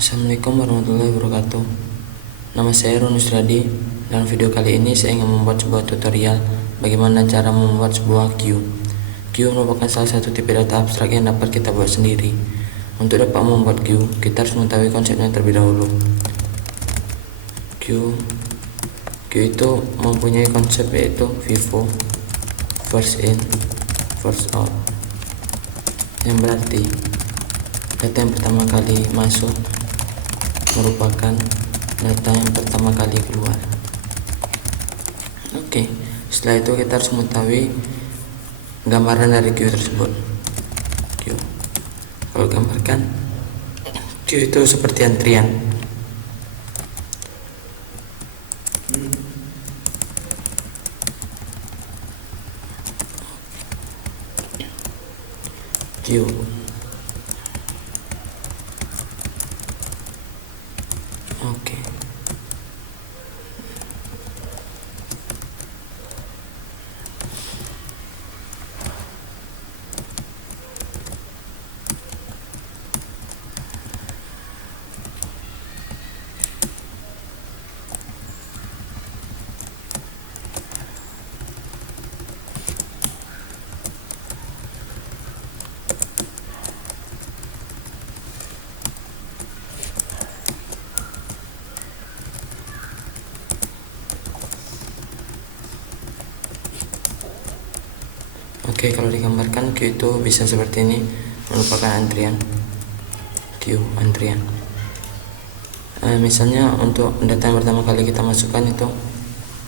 Assalamualaikum warahmatullahi wabarakatuh. Nama saya Ronus Radi. Dalam video kali ini saya ingin membuat sebuah tutorial bagaimana cara membuat sebuah queue. Queue merupakan salah satu tipe data abstrak yang dapat kita buat sendiri. Untuk dapat membuat queue, kita harus mengetahui konsepnya terlebih dahulu. Queue itu mempunyai konsep yaitu FIFO, first in, first out, yang berarti data yang pertama kali masuk merupakan data yang pertama kali keluar. Oke, setelah itu kita harus mengetahui gambaran dari queue tersebut. Queue, kalau gambarkan queue itu seperti antrian. Queue oke. Oke, kalau digambarkan queue itu bisa seperti ini, merupakan antrian. Queue antrian. Misalnya untuk data yang pertama kali kita masukkan itu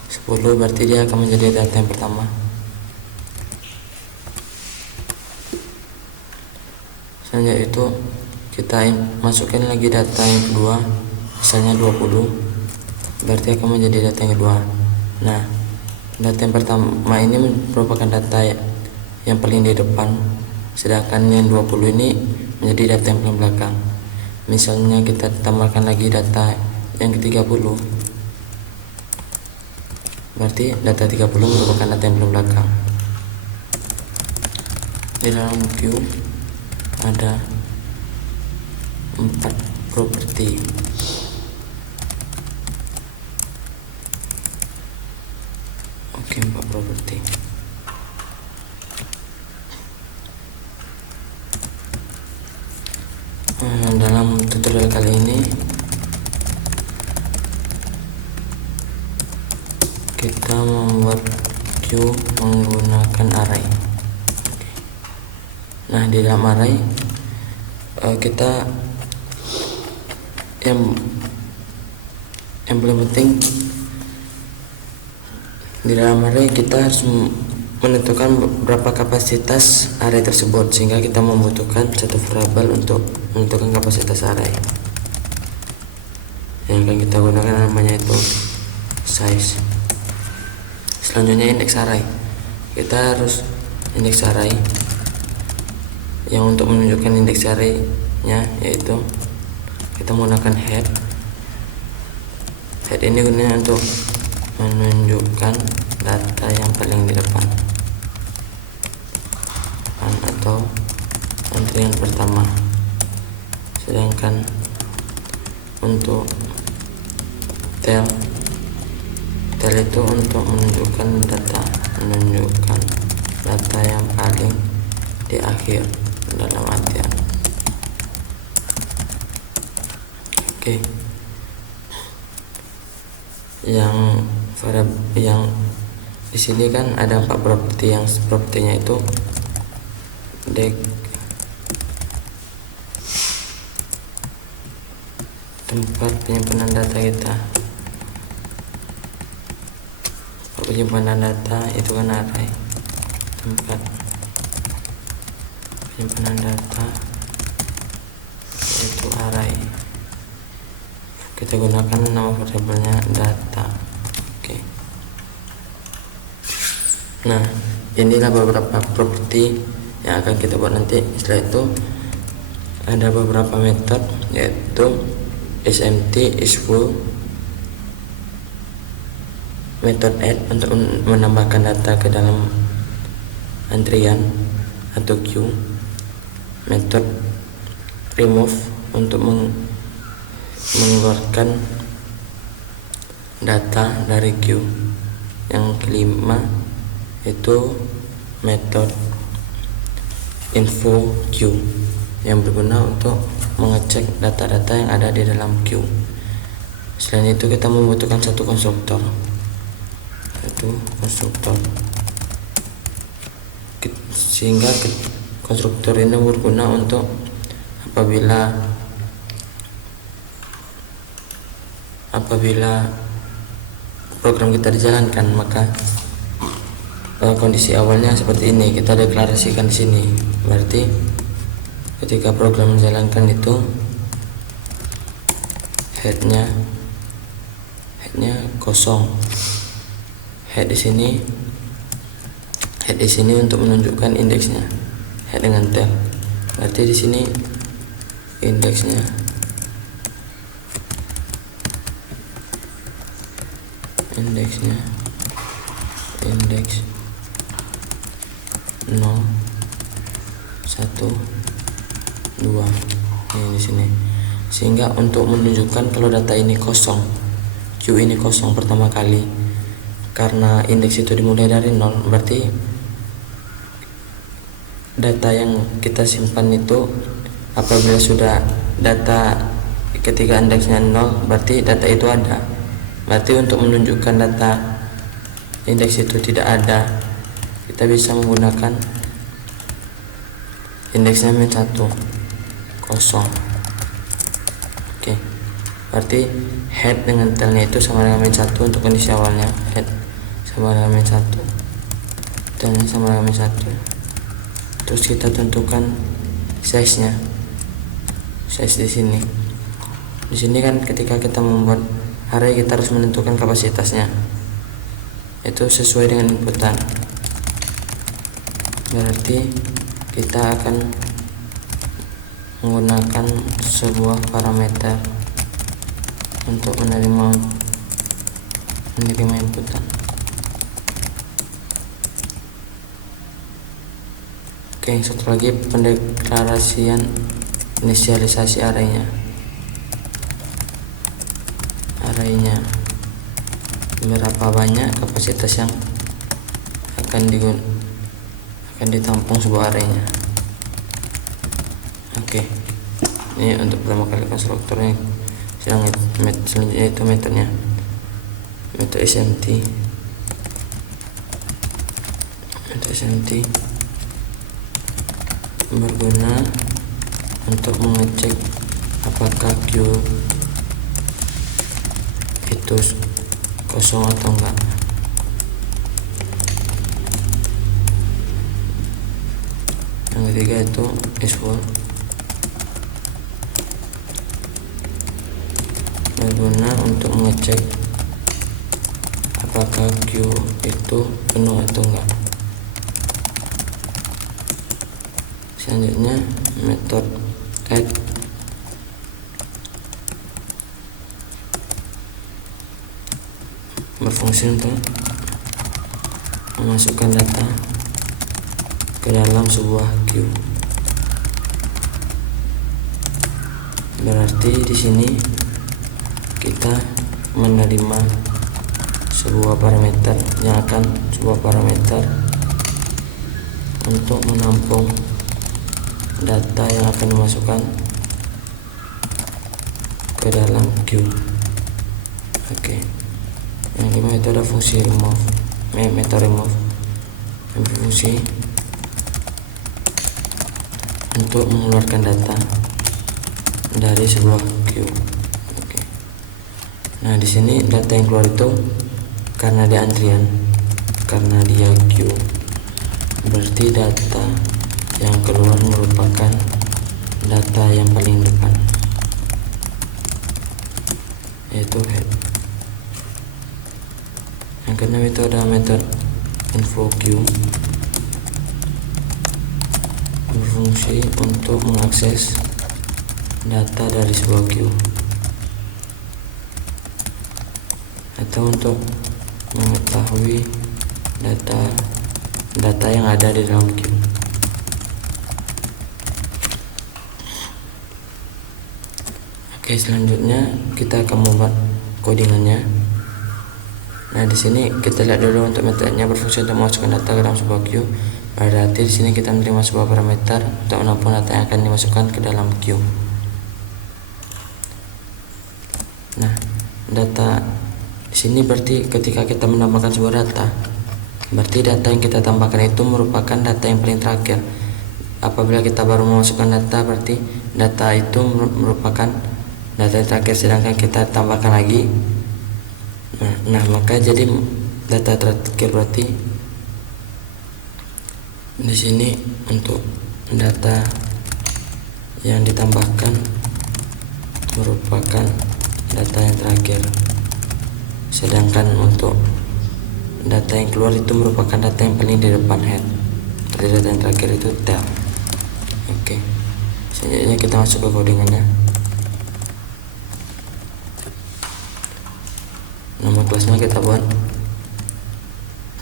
10, berarti dia akan menjadi data yang pertama. Selanjutnya itu kita masukkan lagi data yang kedua, misalnya 20, berarti akan menjadi data yang kedua. Nah, data yang pertama ini merupakan data yang paling di depan, sedangkan yang 20 ini menjadi data yang paling belakang. Misalnya kita tambahkan lagi data yang ke-30, berarti data 30 merupakan data yang paling belakang. Di dalam queue ada 4 properti. Oke, 4 properti. Dalam tutorial kali ini kita membuat queue menggunakan array. Nah, di dalam array kita yang paling penting di dalam array kita harus menentukan berapa kapasitas array tersebut, sehingga kita membutuhkan satu variabel untuk menentukan kapasitas array. Yang akan kita gunakan namanya itu size. Selanjutnya indeks array. Kita harus indeks array, yang untuk menunjukkan indeks array-nya yaitu kita menggunakan head. Head ini gunanya untuk menunjukkan data yang paling di depan atau antrian pertama, sedangkan untuk tail itu untuk menunjukkan data yang paling di akhir dalam antrian. Oke, yang di sini kan ada 4 properti. Yang propertinya itu dek, tempat penyimpanan data kita. Penyimpanan data itu kan array. Tempat penyimpanan data itu array. Kita gunakan nama variabelnya data. Oke. Nah, inilah beberapa properti yang akan kita buat nanti. Setelah itu ada beberapa metode, yaitu SMT, isFull, metode add untuk menambahkan data ke dalam antrian atau queue, metode remove untuk mengeluarkan data dari queue. Yang kelima itu metode info queue yang berguna untuk mengecek data-data yang ada di dalam queue. Selain itu kita membutuhkan satu konstruktor, sehingga konstruktor ini berguna untuk apabila program kita dijalankan, maka kondisi awalnya seperti ini kita deklarasikan di sini. Berarti ketika program menjalankan itu headnya kosong. Head di sini untuk menunjukkan indeksnya, head dengan tab. Berarti di sini indeksnya indeks 0 1 2 ini di sini, sehingga untuk menunjukkan kalau data ini kosong, queue ini kosong pertama kali, karena indeks itu dimulai dari 0, berarti data yang kita simpan itu apabila sudah data ketika indeksnya 0, berarti data itu ada. Berarti untuk menunjukkan data indeks itu tidak ada, kita bisa menggunakan indeksnya -1 kosong. Oke, berarti head dengan tailnya itu sama dengan -1 untuk kondisi awalnya. Head sama dengan -1, tailnya sama dengan -1. Terus kita tentukan size di sini. Di sini kan ketika kita membuat array kita harus menentukan kapasitasnya, itu sesuai dengan inputan. Berarti kita akan menggunakan sebuah parameter untuk menerima inputan. Oke, satu lagi pendeklarasian inisialisasi arraynya. Berapa banyak kapasitas yang akan ditampung sebuah arraynya. Oke, ini untuk pertama kali konstruktornya. Selanjutnya itu metode SMT. Berguna untuk mengecek apakah queue itu kosong atau enggak. Yang ketiga itu is full, berguna untuk mengecek apakah queue itu penuh atau enggak. Selanjutnya metode add berfungsi untuk memasukkan data ke dalam sebuah queue. Berarti di sini kita menerima sebuah parameter untuk menampung data yang akan dimasukkan ke dalam queue. Oke. Yang kelima itu ada fungsi metode remove yang berfungsi untuk mengeluarkan data dari sebuah queue. Oke. Nah, di sini data yang keluar itu karena dia antrian, karena dia queue, berarti data yang keluar merupakan data yang paling depan, yaitu head. Yang keenam itu ada metode info queue, berfungsi untuk mengakses data dari sebuah queue atau untuk mengetahui data yang ada di dalam queue. Oke, selanjutnya kita akan membuat codingannya. Nah, di sini kita lihat dulu untuk metodenya berfungsi untuk memasukkan data ke dalam sebuah queue. Berarti di sini kita menerima sebuah parameter untuk menampung data yang akan dimasukkan ke dalam queue. Nah, data di sini berarti ketika kita menambahkan sebuah data, berarti data yang kita tambahkan itu merupakan data yang paling terakhir. Apabila kita baru memasukkan data, berarti data itu merupakan data yang terakhir, sedangkan kita tambahkan lagi. Nah, maka jadi data terakhir berarti di sini untuk data yang ditambahkan merupakan data yang terakhir, sedangkan untuk data yang keluar itu merupakan data yang paling di depan head. Jadi data yang terakhir itu tail. Oke, selanjutnya kita masuk ke codingannya. Nama kelasnya kita buat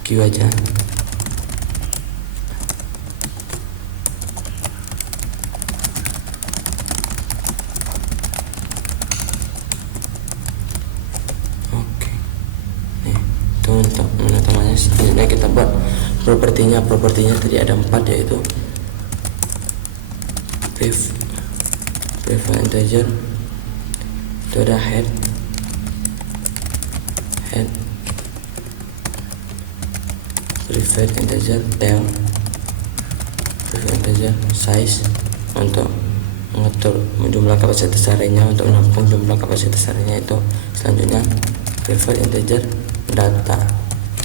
queue aja. Oke, nih itu untuk menu utamanya. Selanjutnya kita buat propertinya. Propertinya tadi ada 4, yaitu private integer, itu ada head, private integer tail, private integer size untuk mengatur jumlah kapasitas arraynya, untuk menampung jumlah kapasitas arraynya itu. Selanjutnya private integer data.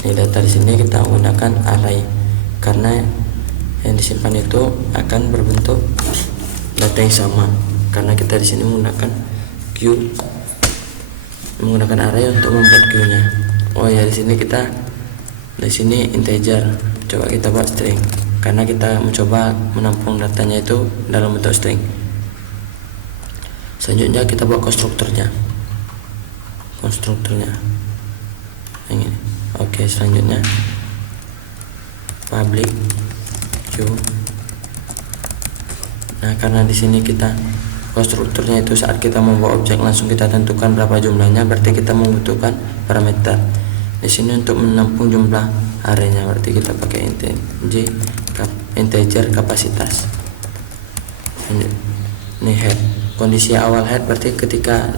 Ini data di sini kita menggunakan array karena yang disimpan itu akan berbentuk data yang sama, karena kita di sini menggunakan queue, menggunakan array untuk membuat queue-nya. Oh ya, di sini integer. Coba kita buat string, karena kita mencoba menampung datanya itu dalam bentuk string. Selanjutnya kita buat konstruktornya. Ini. Oke, selanjutnya public queue. Nah, karena di sini kita konstruktornya itu saat kita membawa objek langsung kita tentukan berapa jumlahnya, berarti kita membutuhkan parameter. Di sini untuk menampung jumlah arraynya, berarti kita pakai integer kapasitas. Ini head. Kondisi awal head berarti ketika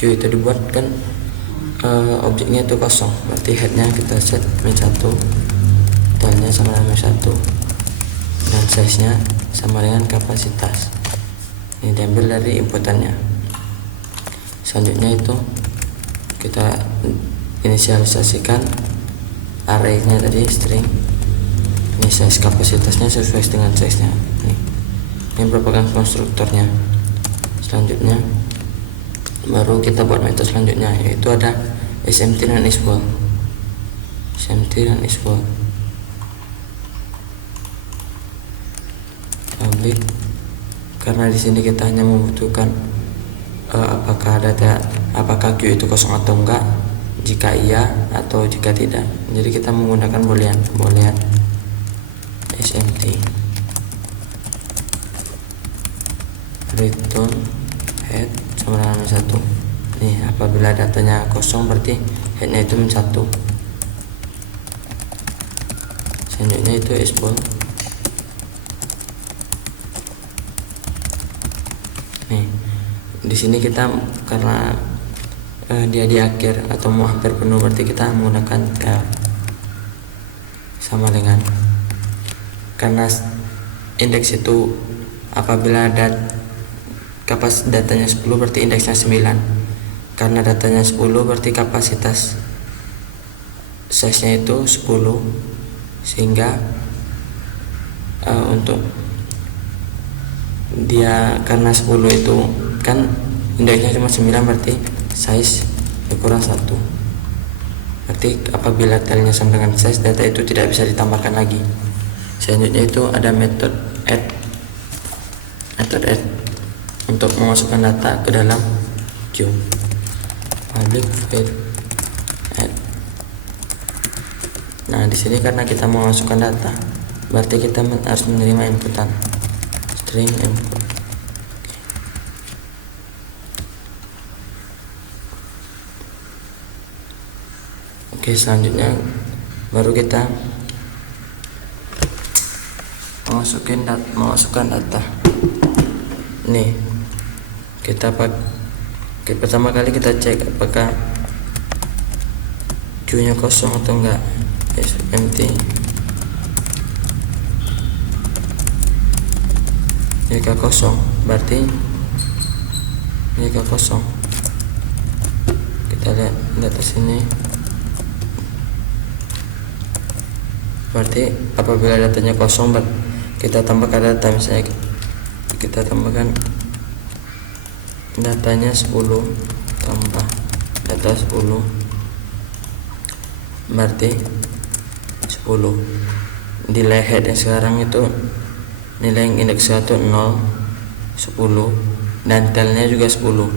queue itu dibuat kan objeknya itu kosong, berarti headnya kita set -1, tailnya sama dengan -1, dan size nya sama dengan kapasitas. Ini diambil dari inputannya. Selanjutnya itu kita inisialisasikan arraynya tadi string. Ini size kapasitasnya sesuai dengan size nya. Ini merupakan konstruktornya. Selanjutnya baru kita buat metode selanjutnya, yaitu ada SMT dan isWorld. Public, karena di sini kita hanya membutuhkan apakah queue itu kosong atau enggak, jika iya atau jika tidak. Jadi kita menggunakan boolean SMT return head sama dengan 1. Nih, apabila datanya kosong berarti headnya itu -1. Selanjutnya itu isWorld. Nih, di sini kita karena dia di akhir atau mau hampir penuh, berarti kita menggunakan tail sama dengan, karena indeks itu apabila datanya 10 berarti indeksnya 9, karena datanya 10 berarti kapasitas size nya itu 10, sehingga untuk dia karena 10 itu kan indeksnya cuma 9, berarti size kurang 1. Berarti apabila tailnya sama dengan size, data itu tidak bisa ditambahkan lagi. Selanjutnya itu ada metode add untuk memasukkan data ke dalam queue. Public void add. Nah, di sini karena kita mau masukkan data, berarti kita harus menerima inputan string input. Oke, selanjutnya baru kita memasukkan data. Nih, pertama kali kita cek apakah queue-nya kosong atau enggak. Empty. Jika kosong, berarti jika kosong, kita lihat data sini. Berarti apabila datanya kosong, kita tambahkan data. Misalnya kita tambahkan datanya 10 tambah data 10, berarti 10. Nilai head yang sekarang itu nilai yang indeks 1 0 10 dan tailnya juga 10.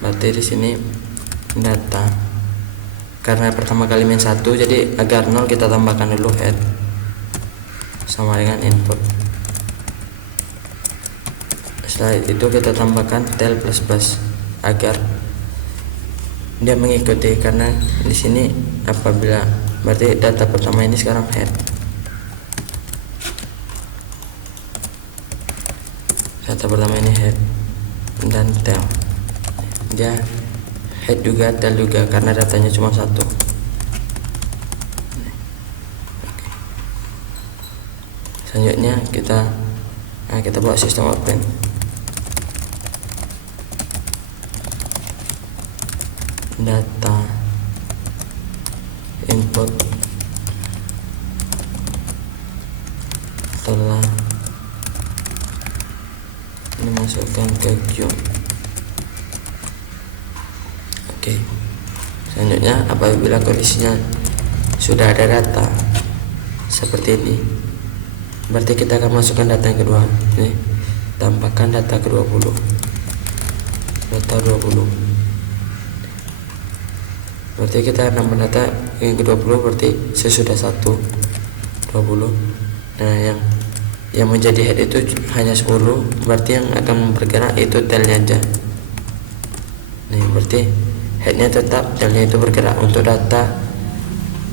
Berarti di sini data, karena pertama kali main 1, jadi agar 0 kita tambahkan dulu head sama dengan input. Setelah itu kita tambahkan tail plus agar dia mengikuti, karena di sini apabila berarti data pertama ini sekarang head. Data pertama ini head dan tail. Dia head juga, tail juga, karena datanya cuma 1. Selanjutnya kita buat sistem open. Data input telah dimasukkan ke queue. Oke. Selanjutnya apabila kondisinya sudah ada data seperti ini, berarti kita akan masukkan data yang kedua. Ini tambahkan data ke-20. Data 20. Berarti kita nambah data yang ke-20, berarti sesudah 1 20. Nah, yang menjadi head itu hanya 10, berarti yang akan bergerak itu tailnya aja. Nih, berarti headnya tetap, tailnya itu bergerak untuk data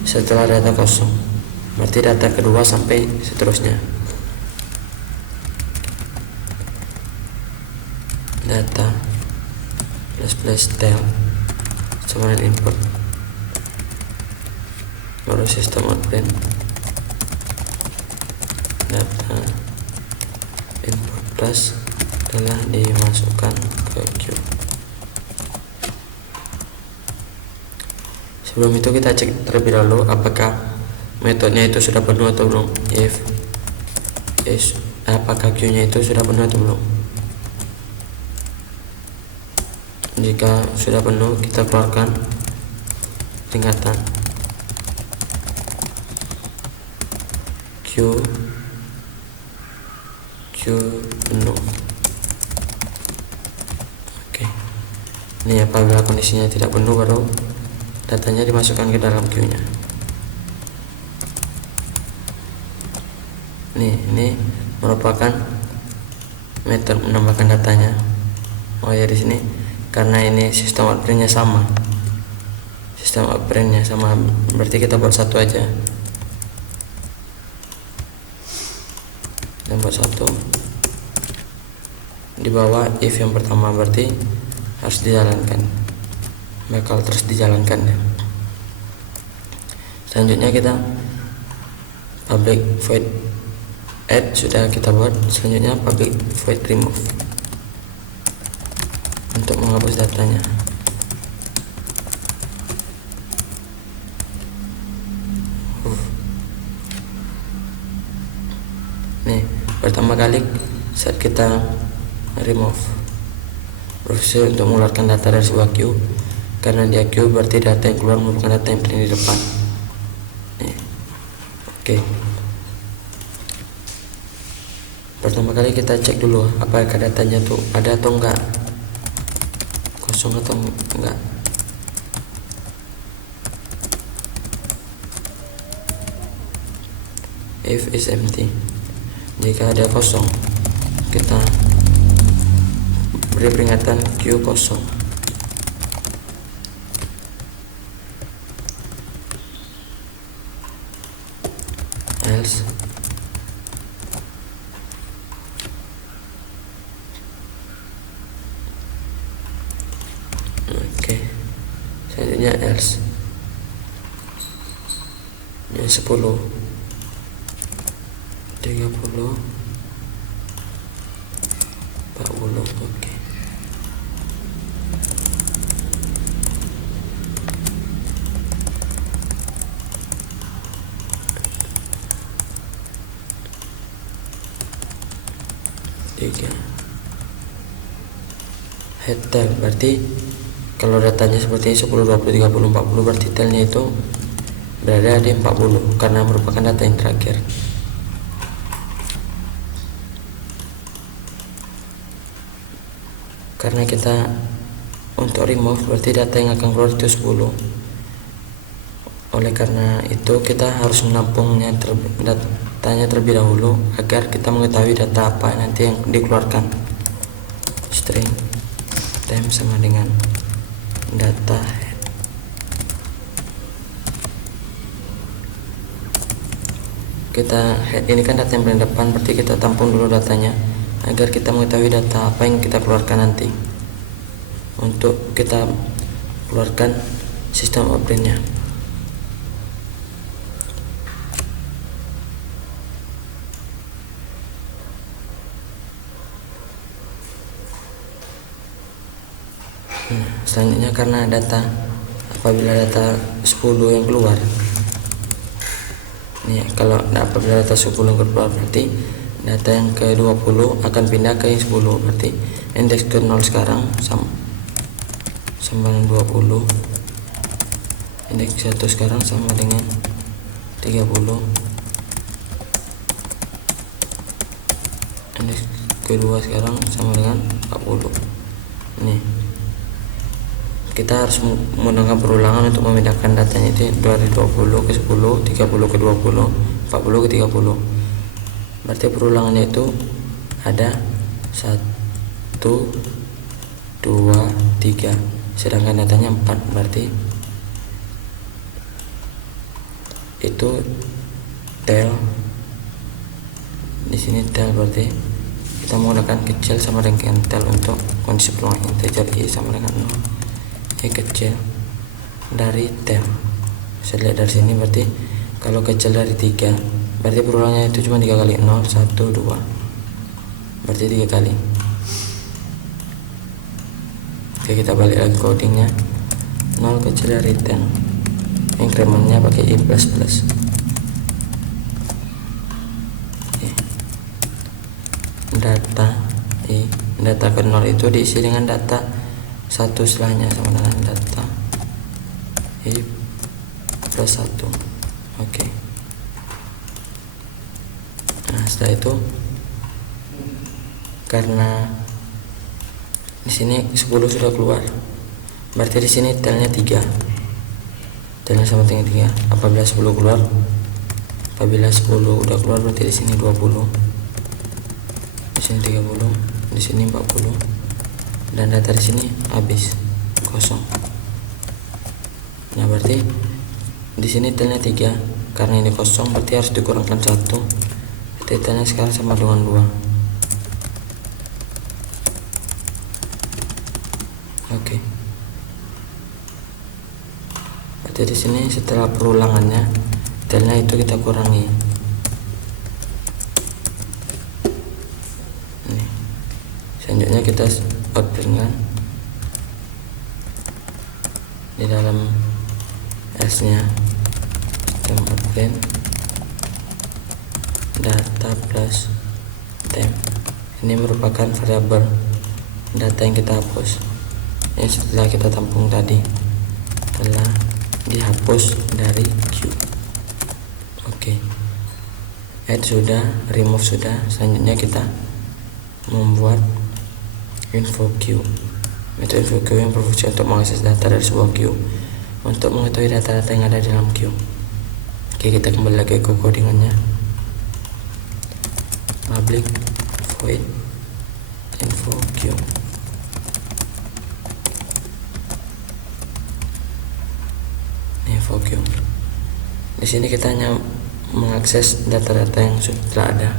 setelah data kosong. Berarti data kedua sampai seterusnya. Data plus tail sama dengan input, baru sistem open. Data input plus telah dimasukkan ke queue. Sebelum itu kita cek terlebih dahulu apakah metodenya itu sudah penuh atau belum. Apakah queue-nya itu sudah penuh atau belum. Jika sudah penuh, kita keluarkan peringatan queue penuh. Oke. Ini apabila kondisinya tidak penuh, baru datanya dimasukkan ke dalam queue-nya. Ini merupakan metode menambahkan datanya. Oh ya, di sini karena ini sistem outprintnya sama, berarti kita buat 1 aja. Dan buat 1 di bawah if yang pertama, berarti harus dijalankan, bakal terus dijalankan ya. Selanjutnya kita public void add sudah kita buat. Selanjutnya public void remove untuk menghapus datanya. Nih, pertama kali saat kita remove, proses untuk mengeluarkan data dari sebuah queue, karena dia queue berarti data yang keluar merupakan data yang berada di depan. Nih. Oke. Pertama kali kita cek dulu apakah datanya tuh ada atau enggak, kosong atau enggak. If is empty, jika ada kosong, kita beri peringatan queue kosong. Oke, selanjutnya else. Ini 10, 30, 40. Oke. Tiga. Head tail berarti kalau datanya seperti 10, 20, 30, 40 berarti tailnya itu berada di 40 karena merupakan data yang terakhir. Karena kita untuk remove berarti data yang akan keluar itu 10. Oleh karena itu kita harus menampungnya datanya terlebih dahulu agar kita mengetahui data apa nanti yang dikeluarkan. String time sama dengan data head. Kita head ini kan data yang paling depan, berarti kita tampung dulu datanya agar kita mengetahui data apa yang kita keluarkan nanti untuk kita keluarkan sistem operandnya. Selanjutnya karena apabila data 10 yang keluar nih, kalau apabila data 10 yang keluar berarti data yang ke 20 akan pindah ke yang 10, berarti indeks ke 0 sekarang sama dengan 20, indeks 1 sekarang sama dengan 30, indeks kedua sekarang sama dengan 40. Nih kita harus menggunakan perulangan untuk memindahkan datanya itu dari 20 ke 10, 30 ke 20, 40 ke 30. Berarti perulangannya itu ada 1, 2, 3, sedangkan datanya 4, berarti itu tail. Di sini tail berarti kita menggunakan kecil sama dengan tail untuk kondisi perulangan integer i sama dengan 0. Kecil dari tail. Saya lihat dari sini berarti kalau kecil dari 3 berarti perulangnya itu cuma 3 kali 0, 1, 2, berarti 3 kali. Oke, kita balik lagi codingnya. 0 kecil dari 10, incrementnya pakai i++. Data ke 0 itu diisi dengan data 1 setelahnya sama dengan data i plus 1. Oke. Nah, setelah itu karena di sini 10 sudah keluar, berarti di sini tailnya 3. Tailnya sama dengan 3. Apabila 10 keluar, apabila 10 udah keluar berarti di sini 20. Di sini 30, di sini 40. Dan data di sini habis kosong. Nah, berarti di sini tailnya 3 karena ini kosong, berarti harus dikurangkan 1. Berarti tailnya sekarang sama dengan 2. Oke. Berarti di sini setelah perulangannya tailnya itu kita kurangi. Nih. Selanjutnya kita outprint di dalam else nya sistem outprint data plus temp. Ini merupakan variabel data yang kita hapus. Ini setelah kita tampung tadi telah dihapus dari queue. Oke. Add sudah, remove sudah. Selanjutnya kita membuat info queue. Metode info queue yang berfungsi untuk mengakses data dari sebuah queue untuk mengetahui data-data yang ada di dalam queue. Oke, kita kembali lagi ke codingannya. Public void info queue. Info queue. Di sini kita hanya mengakses data-data yang sudah ada.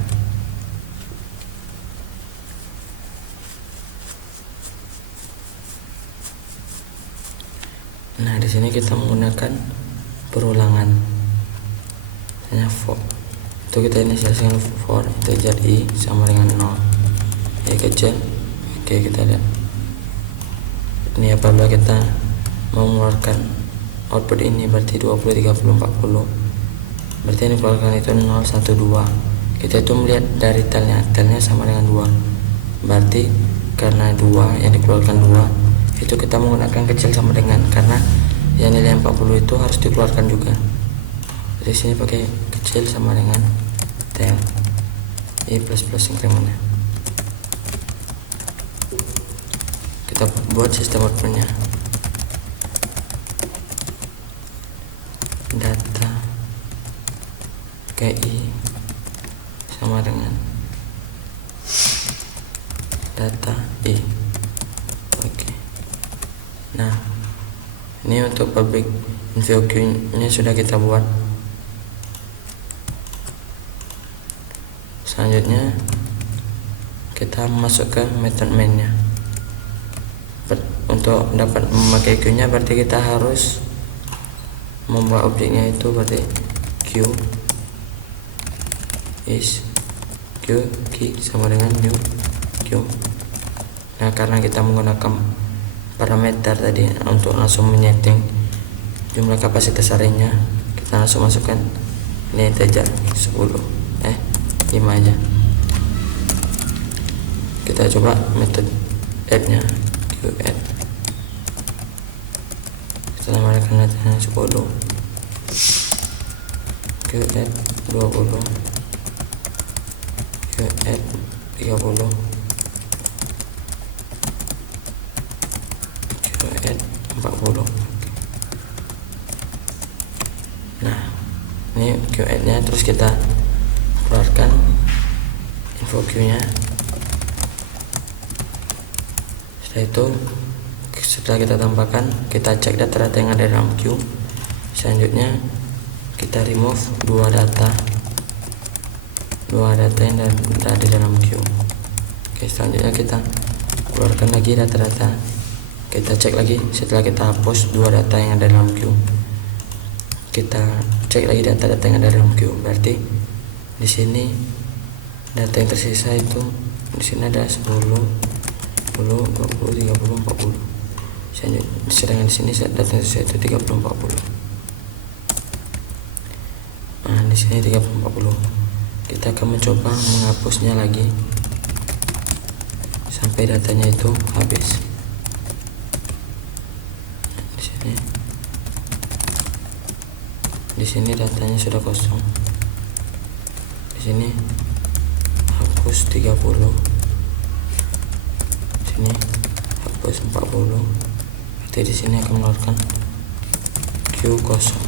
Nah, di sini kita menggunakan perulangan. Misalnya for, itu kita inisialisasikan for integer i sama dengan 0, i kecil. Oke, kita lihat ini apabila kita mau mengeluarkan output ini berarti 20, 30, 40, berarti yang dikeluarkan itu 0, 1, 2. Kita itu melihat dari telnya sama dengan 2, berarti karena 2 yang dikeluarkan 2 itu kita menggunakan kecil sama dengan, karena yang nilai 40 itu harus dikeluarkan juga. Di sini pakai kecil sama dengan tel i plus incrementnya. Kita buat sistem outputnya. Data i sama dengan data i. Oke. Nah, ini untuk public info queue nya sudah kita buat. Selanjutnya kita masuk ke method main-nya. Untuk dapat memakai queue nya berarti kita harus membuat objeknya itu berarti q is q key sama dengan new q. Nah, karena kita menggunakan parameter tadi untuk langsung menyeting jumlah kapasitas arraynya, kita langsung masukkan ini integer 5 aja. Kita coba metode add nya q add, kita tambahkan datanya 10, q add 20, q add 30, q add 40. Nah, ini q add nya, terus kita keluarkan info queue nya. Setelah kita tambahkan, kita cek data-data yang ada dalam queue. Selanjutnya kita remove dua data yang ada di dalam queue. Oke, selanjutnya kita keluarkan lagi data-data. Kita cek lagi setelah kita hapus dua data yang ada dalam queue. Kita cek lagi data-data yang ada dalam queue. Berarti di sini data yang tersisa itu di sini ada 10, 20, 30, 40. Sedangkan di sini data yang tersisa itu 30, 40. Nah, di sini 30, 40. Kita akan mencoba menghapusnya lagi sampai datanya itu habis. Di sini datanya sudah kosong. Di sini hapus 30, sini hapus 40. Berarti di sini akan mengeluarkan Q kosong.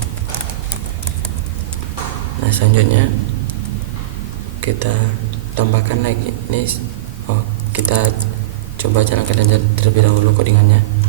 Nah, selanjutnya kita tambahkan lagi ini. Kita coba jalankan terlebih dahulu codingannya.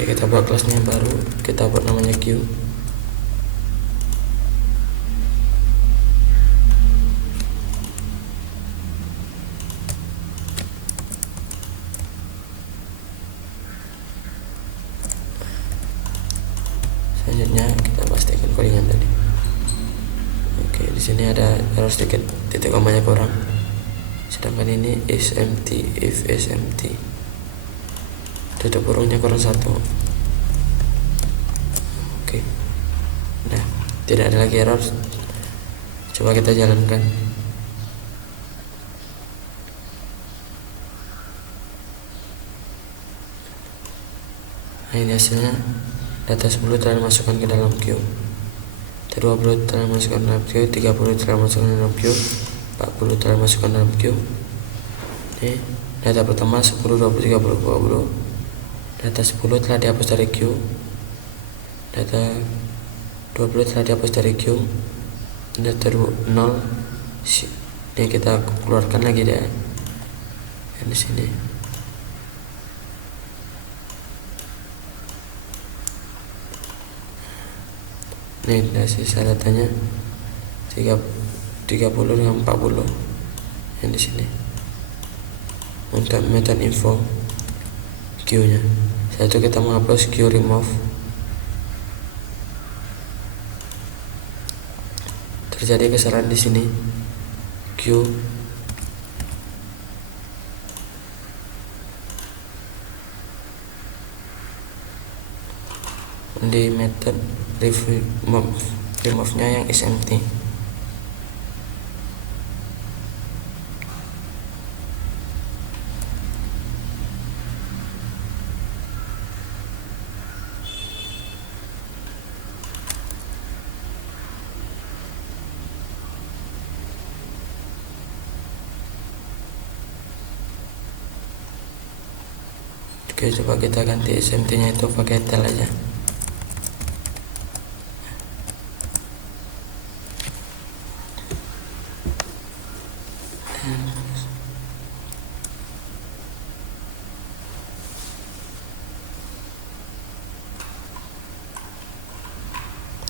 Oke, kita buat kelasnya baru, kita buat namanya Q. Selanjutnya kita pastikan codingan tadi. Oke, di sini ada error sedikit, titik komanya kurang. Sedangkan ini is empty, if is empty. Tutup kurungnya kurang 1. Oke, tidak ada lagi error. Coba kita jalankan. Nah, ini hasilnya. Data 10 telah dimasukkan ke dalam queue, data 20 telah dimasukkan dalam queue, 30 telah dimasukkan dalam queue, 40 telah dimasukkan dalam queue. Ini data pertama 10, 20, 30, 20. Data 10 telah dihapus dari queue, data 20 telah dihapus dari queue, data 0 ini kita keluarkan lagi deh di sini. Nih sisa datanya 30 dengan 40 yang di sini. Untuk metode info queue nya, setelah itu kita menghapus queue remove. Terjadi kesalahan di sini, queue di method remove nya yang is empty. Oke, coba kita ganti SMT nya itu pakai tel aja.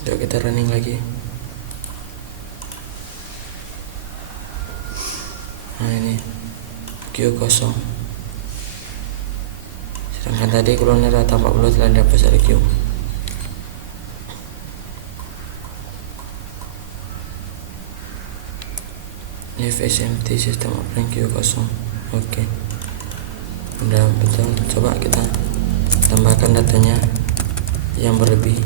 Coba kita running lagi. Nah, ini queue kosong. Sedangkan tadi keluarnya data 40 telah dihapus dari queue. If SMT sistem open queue kosong. Oke. Udah betul. Coba kita tambahkan datanya yang berlebih.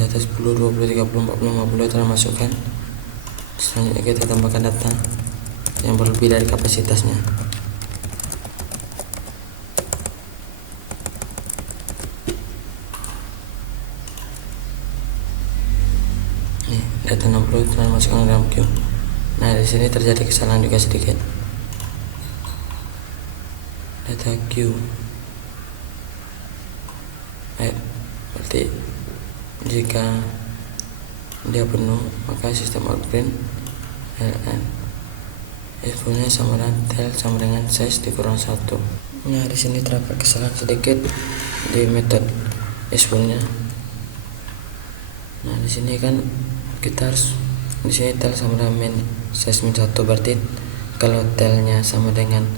Data 10, 20, 30, 40, 50 telah masukkan. Selanjutnya kita tambahkan data yang berlebih dari kapasitasnya. Nih, data 60 telah masukkan dalam queue. Nah, di sini terjadi kesalahan juga sedikit. Data queue. Berarti jika dia penuh, maka sistem outprint ln infonya sama dengan tel sama dengan size dikurang 1. Nah, di sini terdapat kesalahan sedikit di metode exportnya. Nah, di sini kan kita harus di sini tel sama dengan min size min 1, berarti kalau telnya sama dengan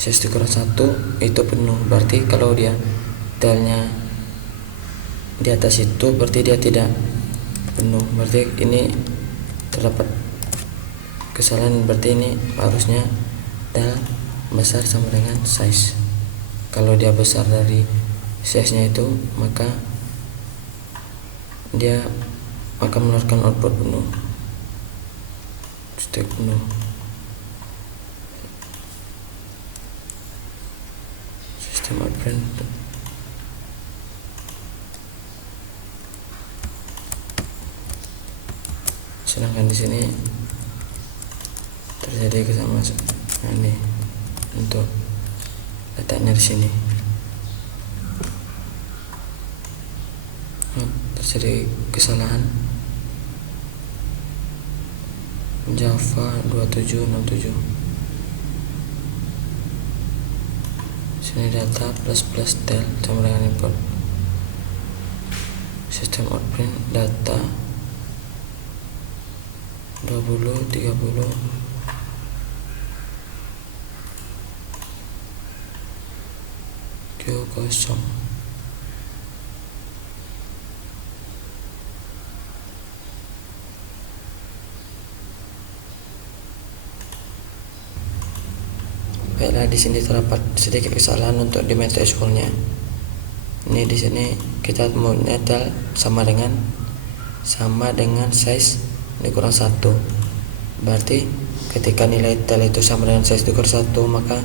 size dikurang 1 itu penuh. Berarti kalau dia telnya di atas itu berarti dia tidak penuh. Berarti ini terdapat kesalahan. Berarti ini harusnya tel besar sama dengan size. Kalau dia besar dari size nya itu, maka dia akan mengeluarkan output penuh, state penuh. Sistem outprint. Sedangkan di sini terjadi kesalahan. Nah, ini untuk datanya di sini terjadi kesalahan. Java 2767. Sini data plus tel sama dengan import. Sistem outprint data 20, 30, Q kosong. Baiklah, di sini terdapat sedikit kesalahan untuk di metode SQL-nya. Ini di sini kita maunya tel sama dengan size dikurang 1. Berarti ketika nilai tel itu sama dengan size dikurang 1, maka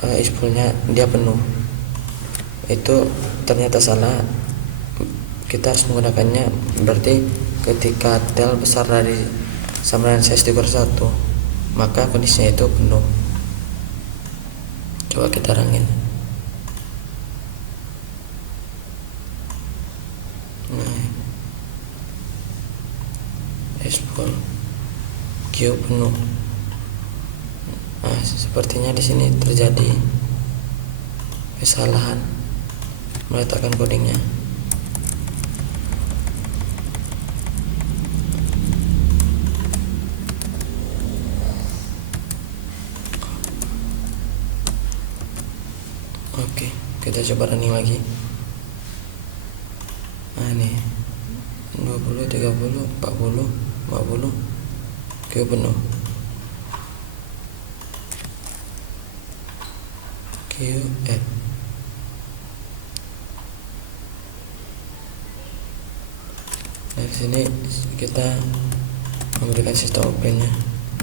SQL-nya dia penuh. Itu ternyata salah. Kita harus menggunakannya, berarti ketika tel besar dari sama dengan size dikurang 1, maka kondisinya itu penuh. Coba kita rangin. Nah, SQL Q penuh. Nah, sepertinya di sini terjadi kesalahan meletakkan codingnya. Oke, kita coba running lagi. Nah, ini 20, 30, 40, 50 Q penuh. Q add. Nah, di sini kita memberikan sistem opennya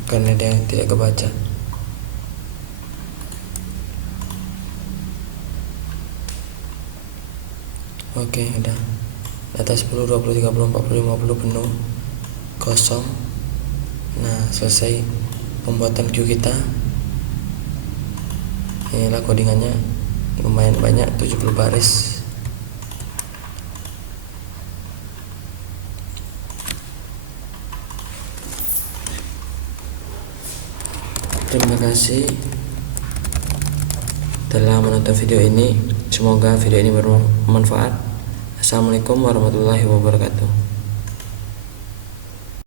karena dia tidak kebaca. Oke, udah. Data 10, 20, 30, 40, 50 penuh, kosong. Nah, selesai pembuatan Q kita. Inilah codingannya, lumayan banyak, 70 baris. Terima kasih telah menonton video ini. Semoga video ini bermanfaat. Assalamualaikum warahmatullahi wabarakatuh.